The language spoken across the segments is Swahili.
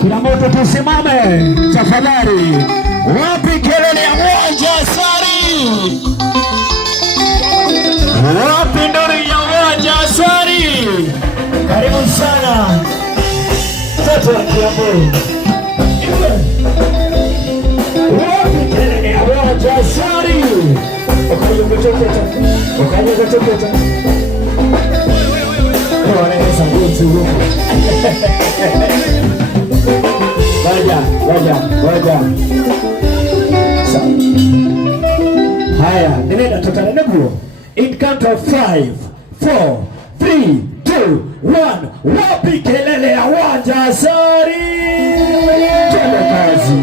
Kila mtu tusimame tafadhali. Wapi kelele ya uwanja Asali? Wapi nduru ya uwanja Asali? Karibu sana mtoto wa Kiambu. Wapi kelele ya uwanja Asali? Ukaja kuchokota wanaweza nguvu. Waja. Haya, nenda tutana neguo. In count of 5, 4, 3, 2, 1. Wapi kelele ya uwanja Asali? Twende kazi.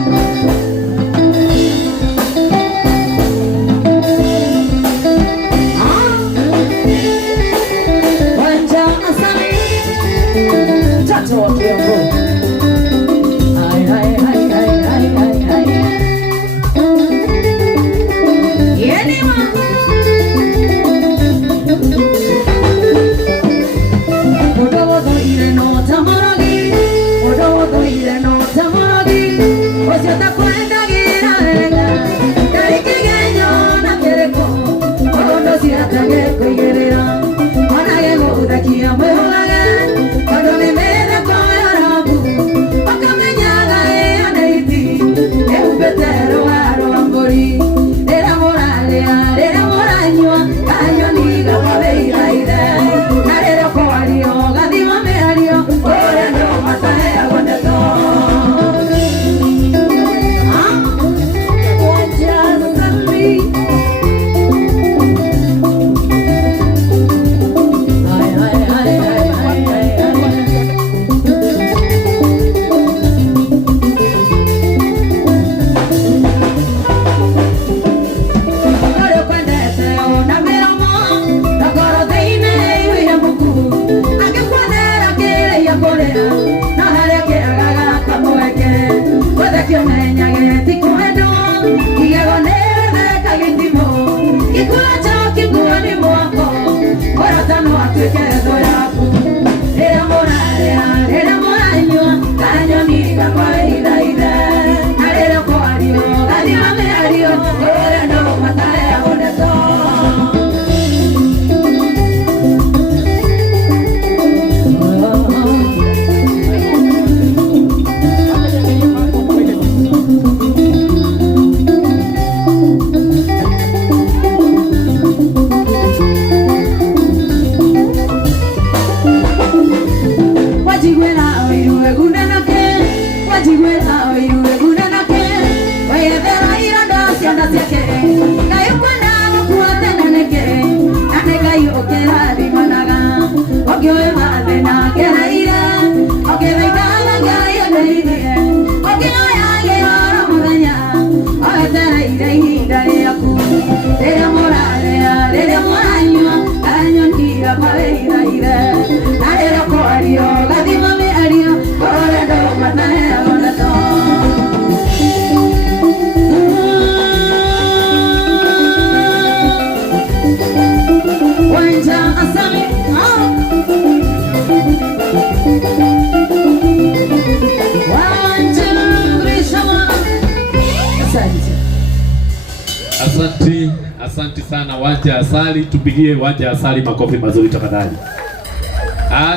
Asante sana Waja Asali, tupigie Waja Asali makofi mazuri tafadhali.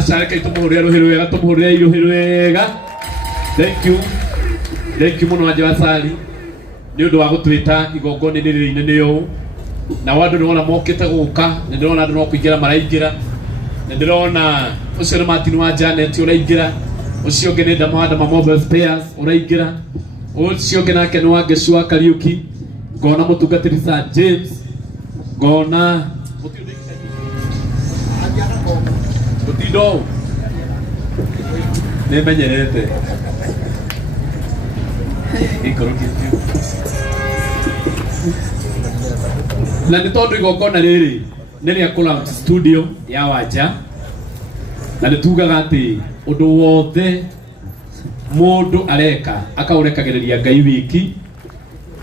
Sharika itumuhuria ruhiruega, tumuhuria iruhiruega. Thank you muno Waja Asali. Ni undu wa gutwita igongoni riri inene uyu. Na wandu niwona mokite guka, ndirona andu no kuingira maraingira. Ndirona ucio ni Martin wa Janet uraingira. Ucio ngene Ndamahanda ma mobile spares uraingira. Ucio ngena ke ni wa Geshua Kariuki. Gona mutungatiri sa James. Gona Mutindo nemenyerete ikoroki na nĩ tondũ igongona rĩrĩ nĩ rĩa Collab Studio ya Wanja, na nĩ tugaga atĩ ũndũ wothe mũndũ areka akaũrekagĩrĩria Ngai wiki,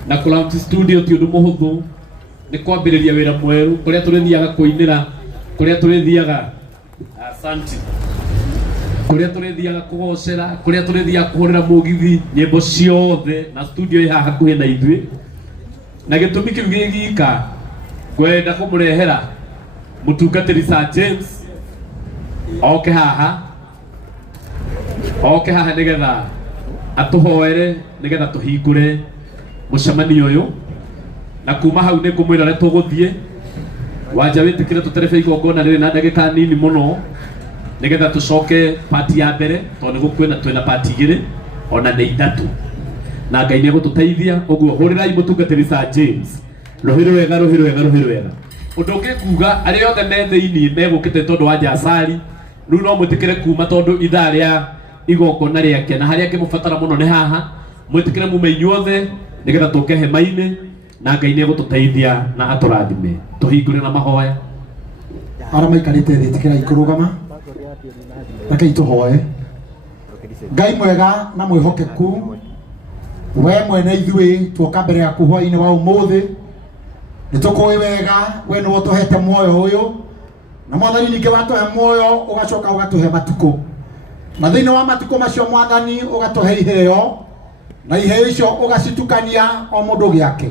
na Collab Studio ti ũndũ mũhũthũ, nĩ kwambĩrĩria wĩra mwerũ kũrĩa tũrĩthiaga kũinĩra, kũrĩa tũrĩthiaga asante, kũrĩa tũrĩthiaga kũgocera, kũrĩa tũrĩthiaga kũhũrĩra mũgithi nyĩmbo ciothe, na studio ĩ haha hakuhĩ na ithuĩ. Na gĩtũmi kĩu gĩgika ngwenda kũmũrehera mũtungatĩri Sir James oke haha nĩgetha atũhoere, nĩgetha tũhingũre mũcemanio ũyũ, na kuma hau nĩ ngũmwĩra ũrĩa tũgũthiĩ. Wanja wĩtĩkĩre tũterebe igongona rĩrĩ na ndagĩka nini mũno, nĩgetha tũcoke part ya mbere, tondũ nĩ twĩna part igĩrĩ ona nĩ ithatũ, na Ngai nĩ egũtũteithia. Ũguo hũrĩrai mũtungatĩri Sir James rũhĩrĩ wega. Ũndũ ũngĩ kuga arĩa othe me thĩinĩ megũkĩte tondũ wa Jasari, rĩu no mwĩtĩkĩre kuma, tondũ ithaa rĩa igongona rĩake na harĩa angĩmũbatara mũno nĩ haha. Mwĩtĩkĩre mume inyuothe nĩgetha tũke hema-inĩ, na Ngai nĩ egũtũteithia na atũrathime. Tũhingũre na mahoya. Arĩa maikarĩte thĩ ĩtĩkĩrai kũrũgama, rekei tũhoe. Ngai mwega na mwĩhokeku, we mwene ithuĩ tuoka mbere yaku hwaĩ-inĩ wa ũmũthĩ, nĩ tũkũĩ wega we nĩwe ũtũhete muoyo ũyũ, na Mwathani ningĩ watũhe muoyo ũgacoka ũgatũhe matukũ, na thĩinĩ wa matukũ macio Mwathani ũgatũhe iheo, na iheo icio ũgacitukania o mũndũ gĩake,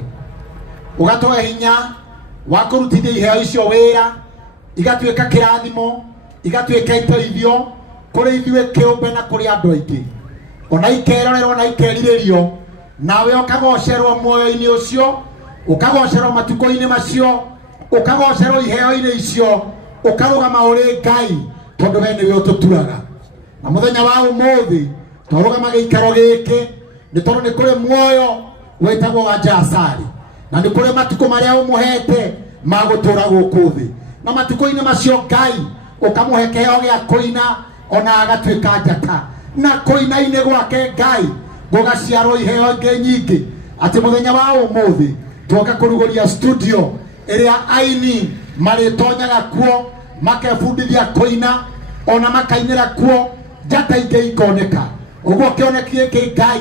ũgatũhe hinya wa kũrutithia iheo icio wĩra, igatuĩka kĩrathimo, igatuĩka iteithio kũrĩ ithuĩ kĩũmbe na kũrĩ andũ aingĩ, ona ikerorerwo na ikerirĩrio, nawe ũkagocerwo muoyo-inĩ ũcio, ũkagocerwo matukũ-inĩ macio, ũkagocerwo iheo-inĩ icio, ũkarũgama ũrĩ Ngai, tondũ we nĩwe ũtũturaga. Na mũthenya wa ũmũthĩ twarũgama gĩikaro gĩkĩ nĩ tondũ nĩ kũrĩ muoyo wĩtagwo wa Jasari, na nĩ kũrĩ matukũ marĩa ũmũhete ma gũtũra gũkũ thĩ, na matukũ-inĩ macio Ngai ũkamũhe kĩheo gĩa kũina, ona agatuĩka njata, na kũina-inĩ gwake Ngai gũgaciarwo iheo ingĩ nyingĩ, atĩ mũthenya wa ũmũthĩ tuoka kũrugũria studio ĩrĩa aini marĩtonyaga kuo makebundithia kũina, ona makainĩra kuo, njata ingĩ ikoneka. Ũguo kĩoneki gĩkĩ Ngai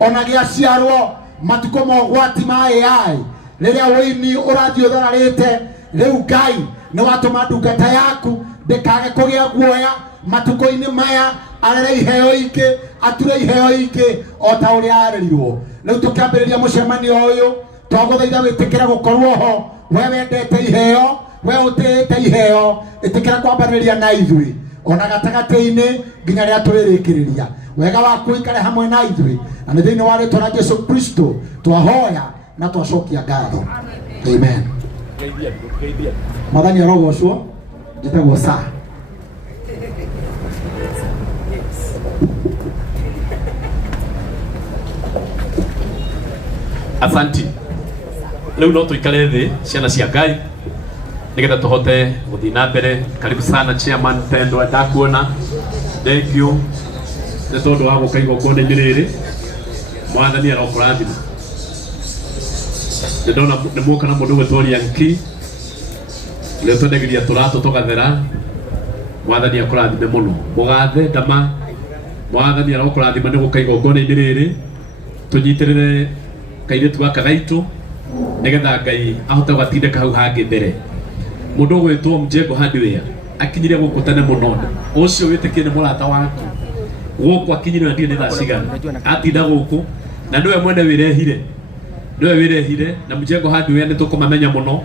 ona gĩaciarwo matukũ ma ũgwati ma AI, rĩrĩa wĩini ũrathiĩ ũthararĩte, rĩu Ngai nĩ watũma ndungata yaku ndĩkage kũgĩa guoya matukũ-inĩ maya, arere iheo ingĩ, ature iheo ingĩ o ta ũrĩa arerirwo. Rĩu tũkĩambĩrĩria mũcemanio ũyũ twagũthaitha wĩtĩkĩre gũkorwo ho, we wendete iheo, we ũtĩĩte iheo, ĩtĩkĩra kwambanĩrĩria na ithuĩ ona gatagatĩ-inĩ nginya rĩrĩa tũrĩrĩkĩrĩria. Wega waku ũikare hamwe na ithuĩ, na nĩ thĩinĩ wa rĩĩtwa rĩa Jesũ Kristo twahoya na twacokia ngatho, amen. Mwathani arogocwo. Njĩtagwo Sir. Asanti. Leo no tuikare thĩ ciana cia Ngai nĩgetha tũhote gũthiĩ na mbere. Karibu sana chairman Tendo, ndakuona. Thank you nĩ tondũ wa gũka igongona-inĩ rĩrĩ. Mwathani arokũrathima. Ndona nĩ mũka na mũndũ gwĩtwo Yanki, rĩu twendagĩria tũratũ tũgathera. Mwathani akũrathime mũno. Mũgathe ndama. Mwathani arokũrathima nĩ gũka igongona-inĩ rĩrĩ. Tũnyitĩrĩre kairĩtu gaka gaitũ nĩgetha Ngai ahote gũgatindĩka hau hangĩ mbere. Mũndũ gwĩtwo Mjengo Hardware akinyire gũkũ tene mũno, ũcio wĩtĩkie nĩ mũrata waku. Gũkũ akinyire ndirĩ nĩ thaa cigana, atinda gũkũ na nĩwe mwene wĩrehire, na Mjengo Hardware nĩ tũkũmamenya mũno,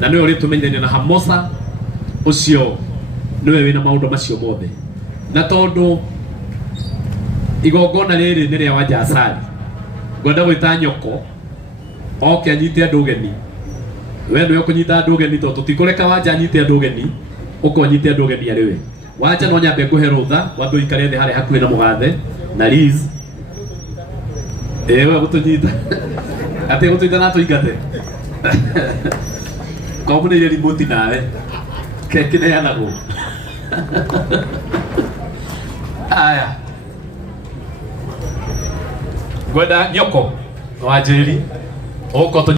na nĩwe ũrĩtũmenyithania na Hamosa, ũcio nĩwe wĩna maũndũ macio mothe. Na tondũ igongona rĩrĩ nĩ rĩa wa Jasari, ngwenda gwĩta nyoko oke anyite andũ ũgeni. We nĩwe ũkũnyita andũ ũgeni, tondũ tũtikũreka Wanja anyite andũ ũgeni, ũkonyite andũ ũgeni arĩ we. Wanja no nyambe ngũhe rũtha wambe ũikare thĩ harĩa hakuhĩ na mũgathe na Liz. We gũtũnyita atĩ gũtũnyita na tũingate komũnĩire remote nawe keki nĩyanagwo. Aya, ngwenda nyoko wa Njeri ũgũkorwo